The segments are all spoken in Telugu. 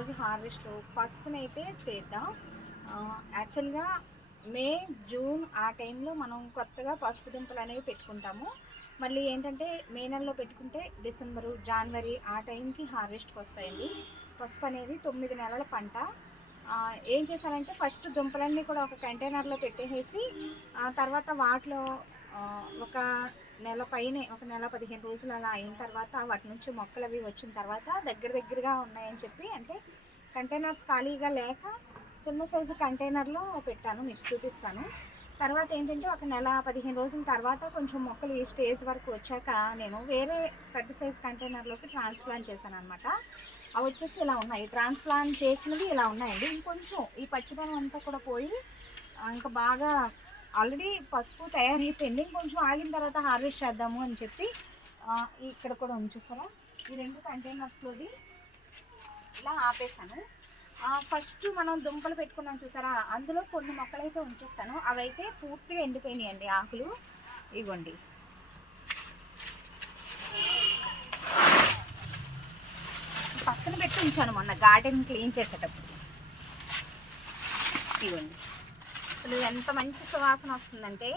రోజు హార్వెస్ట్ పసుపునైతే చేద్దాం. యాక్చువల్గా మే జూన్ ఆ టైంలో మనం కొత్తగా పసుపు దుంపలు అనేవి పెట్టుకుంటాము. మళ్ళీ ఏంటంటే మే నెలలో పెట్టుకుంటే డిసెంబరు జనవరి ఆ టైంకి హార్వెస్ట్కి వస్తాయండి. పసుపు అనేది తొమ్మిది నెలల పంట. ఏం చేశానంటే ఫస్ట్ దుంపలన్నీ కూడా ఒక కంటైనర్లో పెట్టేసి తర్వాత వాటిలో ఒక నెల పైనే ఒక నెల పదిహేను రోజులు అలా అయిన తర్వాత వాటి నుంచి మొక్కలు అవి వచ్చిన తర్వాత దగ్గర దగ్గరగా ఉన్నాయని చెప్పి అంటే కంటైనర్స్ ఖాళీగా లేక చిన్న సైజు కంటైనర్లో పెట్టాను మీకు చూపిస్తాను. తర్వాత ఏంటంటే ఒక నెల పదిహేను రోజుల తర్వాత కొంచెం మొక్కలు ఈ స్టేజ్ వరకు వచ్చాక నేను వేరే పెద్ద సైజు కంటైనర్లోకి ట్రాన్స్ప్లాంట్ చేశాను అనమాట అవి వచ్చేసి ఇలా ఉన్నాయి. ట్రాన్స్ప్లాంట్ చేసినవి ఇలా ఉన్నాయండి. ఇంకొంచెం ఈ పచ్చిదనం అంతా కూడా పోయి ఇంకా బాగా ఆల్రెడీ పసుపు తయారైపోయింది కొంచెం ఆగిన తర్వాత హార్వెస్ట్ చేద్దాము అని చెప్పి ఇక్కడ కూడా ఉంచేస్తారా ఈ రెండు కంటైనర్స్లోది ఇలా ఆపేసాను. ఫస్ట్ మనం దుంపలు పెట్టుకున్నాం చూసారా? అందులో కొన్ని మొక్కలు అయితే ఉంచేస్తాను. అవైతే పూర్తిగా ఎండిపోయినాయి అండి ఆకులు. ఇవ్వండి పక్కన పెట్టి ఉంచాను మొన్న గార్డెన్ క్లీన్ చేసేటప్పుడు. ఇవ్వండి అసలు ఎంత మంచి సువాసన వస్తుందంటే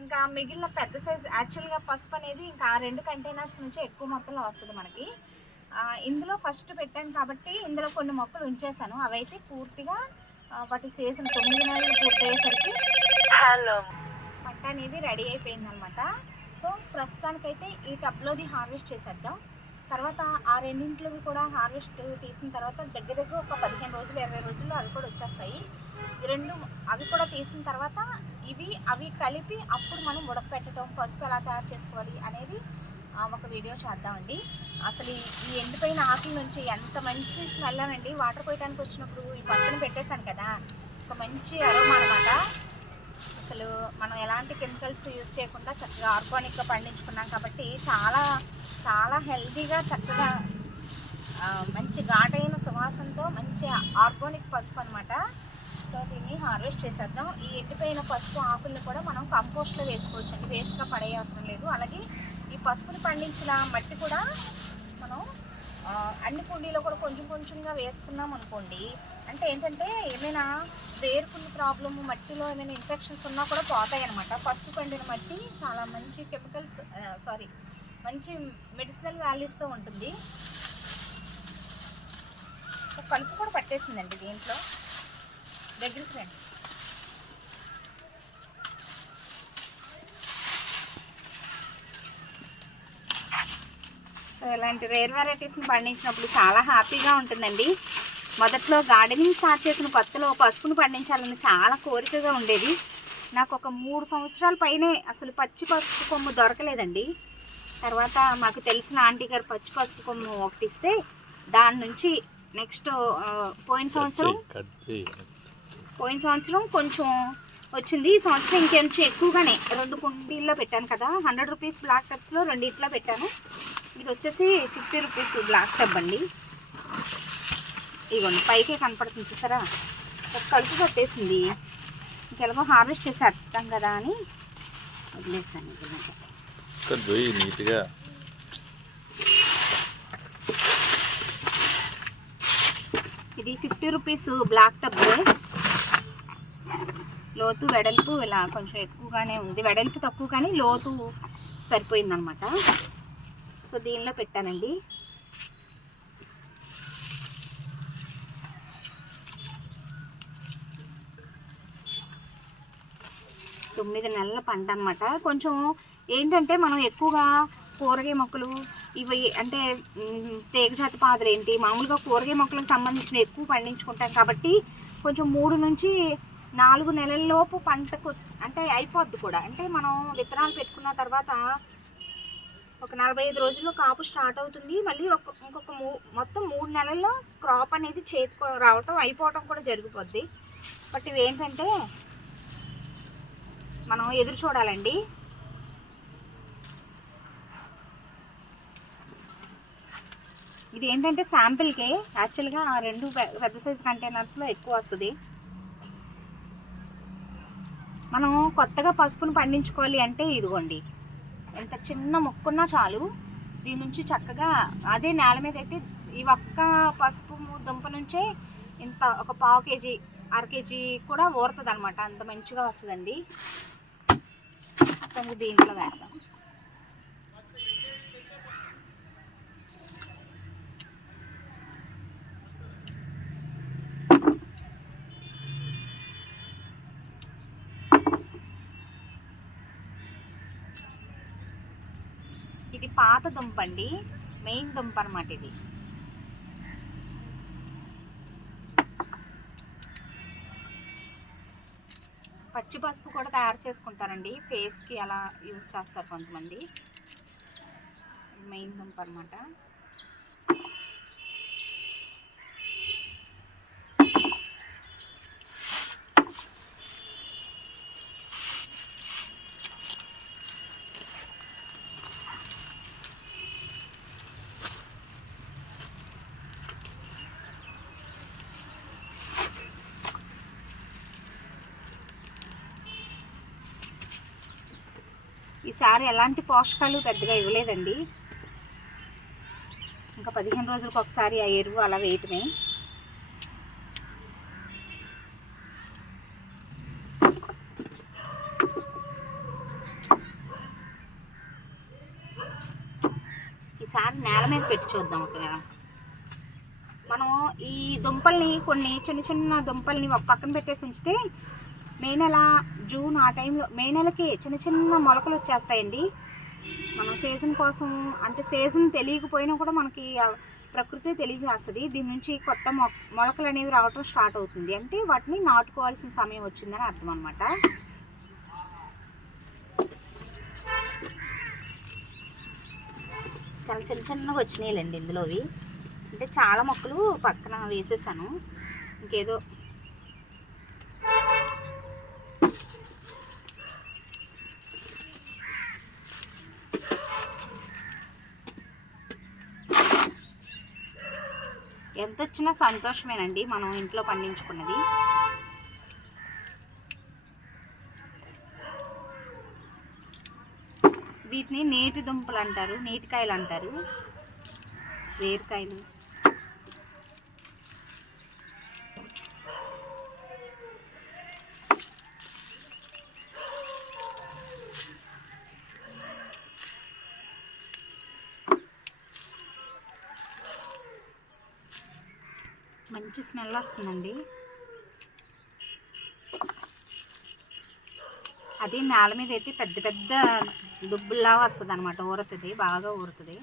ఇంకా మిగిలిన పెద్ద సైజ్ యాక్చువల్గా పసుపు అనేది ఇంకా ఆ రెండు కంటైనర్స్ నుంచి ఎక్కువ మొత్తంలో వస్తుంది మనకి. ఇందులో ఫస్ట్ పెట్టాను కాబట్టి ఇందులో కొన్ని మొక్కలు ఉంచేసాను అవైతే పూర్తిగా వాటి సీజన్ తొమ్మిది నెలలు పూర్తయ్యేసరికి పంట అనేది రెడీ అయిపోయింది అనమాట సో ప్రస్తుతానికైతే ఈ టబ్లోది హార్వెస్ట్ చేసేద్దాం. తర్వాత ఆ రెండింటివి కూడా హార్వెస్ట్ తీసిన తర్వాత దగ్గర దగ్గర ఒక పదిహేను రోజులు ఇరవై రోజుల్లో అవి కూడా వచ్చేస్తాయి. రెండు అవి కూడా తీసిన తర్వాత ఇవి అవి కలిపి అప్పుడు మనం ఉడకపెట్టడం పసుపు ఎలా తయారు చేసుకోవాలి అనేది ఒక వీడియో చేద్దామండి. అసలు ఈ- ఎండిపోయిన ఆకుల నుంచి ఎంత మంచి స్మెల్ అనండి. వాటర్ పోయడానికి వచ్చినప్పుడు ఈ పక్కన పెట్టేశాను కదా ఒక మంచి అరోమా అనమాట అసలు మనం ఎలాంటి కెమికల్స్ యూజ్ చేయకుండా చక్కగా ఆర్గానిక్గా పండించుకున్నాం కాబట్టి చాలా చాలా హెల్తీగా చక్కగా మంచి ఘాటైన సువాసనతో మంచి ఆర్గానిక్ పసుపు అనమాట సో దీన్ని హార్వెస్ట్ చేసేద్దాం. ఈ ఎండిపోయిన పసుపు ఆకులను కూడా మనం కంపోస్ట్లో వేసుకోవచ్చు అండి వేస్ట్గా పడే అవసరం లేదు. అలాగే ఈ పసుపుని పండించిన మట్టి కూడా మనం అన్ని కుండీలో కూడా కొంచెం కొంచెంగా వేసుకున్నాం అనుకోండి. అంటే ఏంటంటే ఏమైనా వేరుకున్న ప్రాబ్లమ్ మట్టిలో ఏమైనా ఇన్ఫెక్షన్స్ ఉన్నా కూడా పోతాయి అనమాట పసుపు పండిన మట్టి చాలా మంచి కెమికల్స్ సారీ మంచి మెడిసినల్ వాల్యూస్తో ఉంటుంది. కలుపు కూడా పట్టేసిందండి దీంట్లో. దగ్గరికి రండి. సో ఇలాంటి రేర్ వెరైటీస్ని పండించినప్పుడు చాలా హ్యాపీగా ఉంటుందండి. మొదట్లో గార్డెనింగ్ స్టార్ట్ చేసిన కొత్తలో పసుపును పండించాలని చాలా కోరికగా ఉండేది. నాకు ఒక మూడు సంవత్సరాల పైనే అసలు పచ్చి పసుపు కొమ్ము దొరకలేదండి. తర్వాత మాకు తెలిసిన ఆంటీ గారు పచ్చి పసుపు కొమ్ము ఒకటి ఇస్తే దాని నుంచి నెక్స్ట్ పోయిన సంవత్సరం పోయిన సంవత్సరం కొంచెం వచ్చింది. ఈ సంవత్సరం ఇంకొంచెం ఎక్కువగానే రెండు కుండీల్లో పెట్టాను కదా హండ్రెడ్ రూపీస్ బ్లాక్ టబ్స్లో రెండిట్లో పెట్టాను. ఇది వచ్చేసి ఫిఫ్టీ రూపీస్ బ్లాక్ టబ్ అండి. ఇగోండి పైకే కనపడుతుంది చూసారా? ఒక కలుపు పట్టేసింది. ఇంకెలాగో హార్వెస్ట్ చేసి అర్థం కదా అని వదిలేసాను నీట్గా ఇది ఫిఫ్టీ రూపీస్ బ్లాక్ టబ్ లోతు వెడల్పు ఇలా కొంచెం ఎక్కువగానే ఉంది. వెడల్పు తక్కువ కానీ లోతు సరిపోయిందనమాట. సో దీనిలో పెట్టానండి. తొమ్మిది నెలల పంట అనమాట కొంచెం ఏంటంటే మనం ఎక్కువగా కూరగాయ మొక్కలు ఇవి అంటే తీగజాతి పాదులు ఏంటి? మామూలుగా కూరగాయ మొక్కలకు సంబంధించిన ఎక్కువ పండించుకుంటాం కాబట్టి కొంచెం మూడు నుంచి నాలుగు నెలల్లోపు పంటకు అంటే అయిపోద్ది కూడా. అంటే మనం విత్తనాలు పెట్టుకున్న తర్వాత ఒక నలభై ఐదు రోజుల్లో కాపు స్టార్ట్ అవుతుంది. మళ్ళీ ఒక ఇంకొక మూ మొత్తం మూడు నెలల్లో క్రాప్ అనేది చేతికో రావటం అయిపోవటం కూడా జరిగిపోద్ది. బట్ ఇవి ఏంటంటే మనం ఎదురు చూడాలండి. ఇది ఏంటంటే శాంపిల్కే యాక్చువల్గా రెండు పెద్ద సైజ్ కంటైనర్స్లో ఎక్కువ వస్తుంది. మనం కొత్తగా పసుపును పండించుకోవాలి అంటే ఇదిగోండి. ఎంత చిన్న మొక్కున్నా చాలు. దీని నుంచి చక్కగా అదే నేల మీద అయితే ఈ ఒక్క పసుపు దుంప నుంచే ఇంత ఒక పావు కేజీ అర కేజీ కూడా ఊరుతుంది అనమాట అంత మంచిగా వస్తుందండి. కొంచెం దీంట్లో వేద్దాం. ఇది పాత దుంప అండి. మెయిన్ దుంప అనమాట ఇది. పచ్చి పసుపు కూడా తయారు చేసుకుంటారండి. ఫేస్కి అలా యూజ్ చేస్తారు కొంతమంది. మెయిన్ దుంప అనమాట ఈసారి ఎలాంటి పోషకాలు పెద్దగా ఇవ్వలేదండి. ఇంకా పదిహేను రోజులకు ఒకసారి ఆ ఎరువు అలా వేయటమే. ఈసారి నేల మీద పెట్టి చూద్దాం ఒక మనం ఈ దుంపల్ని కొన్ని చిన్న చిన్న దుంపల్ని ఒక పక్కన పెట్టేసి ఉంచితే మే నెల జూన్ ఆ టైంలో మే నెలకి చిన్న చిన్న మొలకలు వచ్చేస్తాయండి. మనం సీజన్ కోసం అంటే సీజన్ తెలియకపోయినా కూడా మనకి ప్రకృతి తెలియజేస్తుంది. దీని నుంచి కొత్త మొ మొలకలు అనేవి రావటం స్టార్ట్ అవుతుంది. అంటే వాటిని నాటుకోవాల్సిన సమయం వచ్చిందని అర్థం అనమాట చాలా చిన్న చిన్నగా వచ్చినాయిలండి ఇందులోవి. అంటే చాలా మొక్కలు పక్కన వేసేసాను. ఇంకేదో ఎంత వచ్చినా సంతోషమేనండి మనం ఇంట్లో పండించుకున్నది. వీటిని నీటి దుంపలు అంటారు నీటికాయలు అంటారు వేరుకాయలు. మంచి స్మెల్ వస్తుందండి. అది నేల మీద అయితే పెద్ద పెద్ద దుబ్బుల్లా వస్తుంది అనమాట ఊరుతుంది బాగా ఊరుతుంది.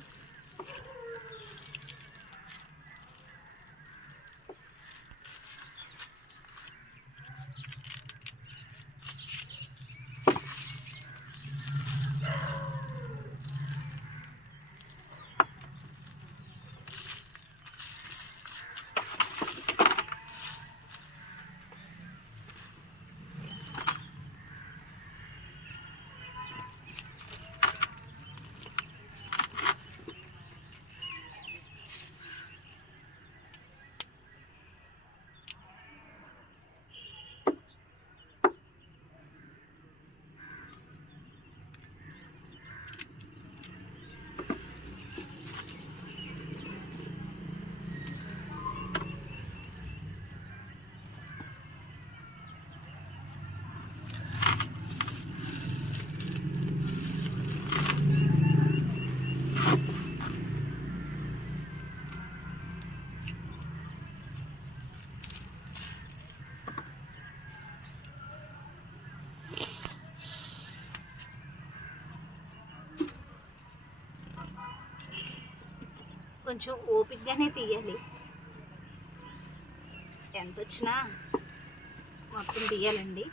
కొంచెం ఓపికగానే తీయాలి. ఎంత వచ్చినా మొత్తం తీయాలండి.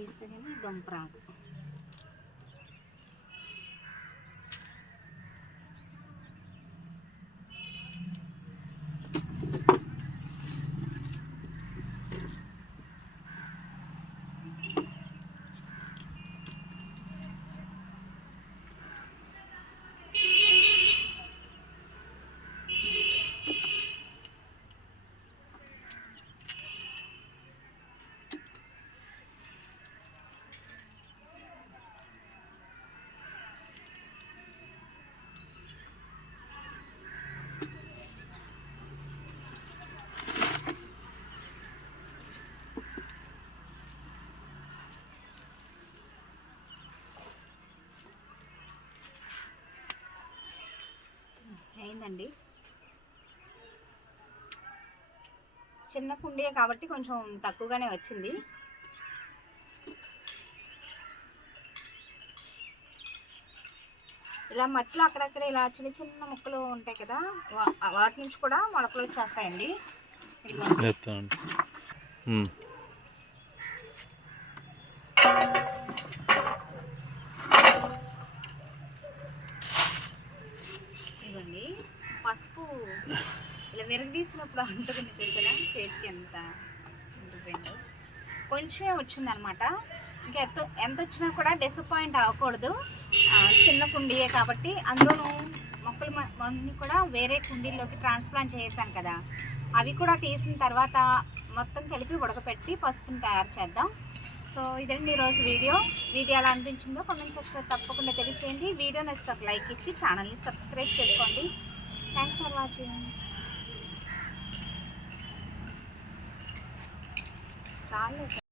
తీస్తే కానీ దొంప రాదు. అయిందండి. చిన్న కుండీయే కాబట్టి కొంచెం తక్కువగానే వచ్చింది. ఇలా మట్టిలో అక్కడక్కడ ఇలా చిన్న చిన్న ముక్కలు ఉంటాయి కదా వాటి నుంచి కూడా మొలకలు వచ్చేస్తాయండి ఇదిగో. ఎత్తాను ఉమ్. ఇవ్వండి పసుపు ఇలా విరగదీసినప్పుడు అంటుకుని చూసారా చేతికి ఎంత ఉండిపోయిందో. కొంచెమే వచ్చిందనమాట. ఇంకా ఎంత ఎంత వచ్చినా కూడా డిసప్పాయింట్ అవ్వకూడదు. చిన్న కుండీయే కాబట్టి అందులోనూ మొక్కలు అన్నీ కూడా వేరే కుండీల్లోకి ట్రాన్స్ప్లాంట్ చేసాను కదా. అవి కూడా తీసిన తర్వాత మొత్తం కలిపి ఉడకపెట్టి పసుపుని తయారు చేద్దాం. సో ఇదండి ఈరోజు వీడియో. వీడియో ఎలా అనిపించిందో కామెంట్ సెక్షన్లో తప్పకుండా తెలియచేయండి. వీడియో నచ్చితే ఒక లైక్ ఇచ్చి ఛానల్ని సబ్స్క్రైబ్ చేసుకోండి. థ్యాంక్స్ ఫర్ వాచింగ్ చాలు